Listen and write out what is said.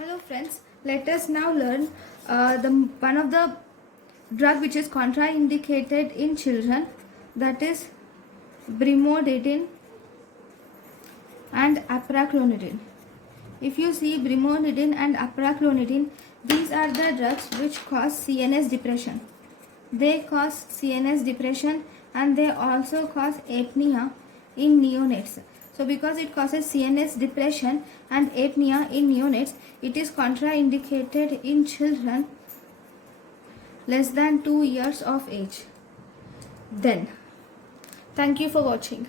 Hello friends, let us now learn one of the drug which is contraindicated in children, that is brimonidine and apraclonidine. If you see brimonidine and apraclonidine, these are the drugs which cause CNS depression. They cause CNS depression and they also cause apnea in neonates. So because it causes CNS depression and apnea in neonates, it is contraindicated in children less than 2 years of age. Then, thank you for watching.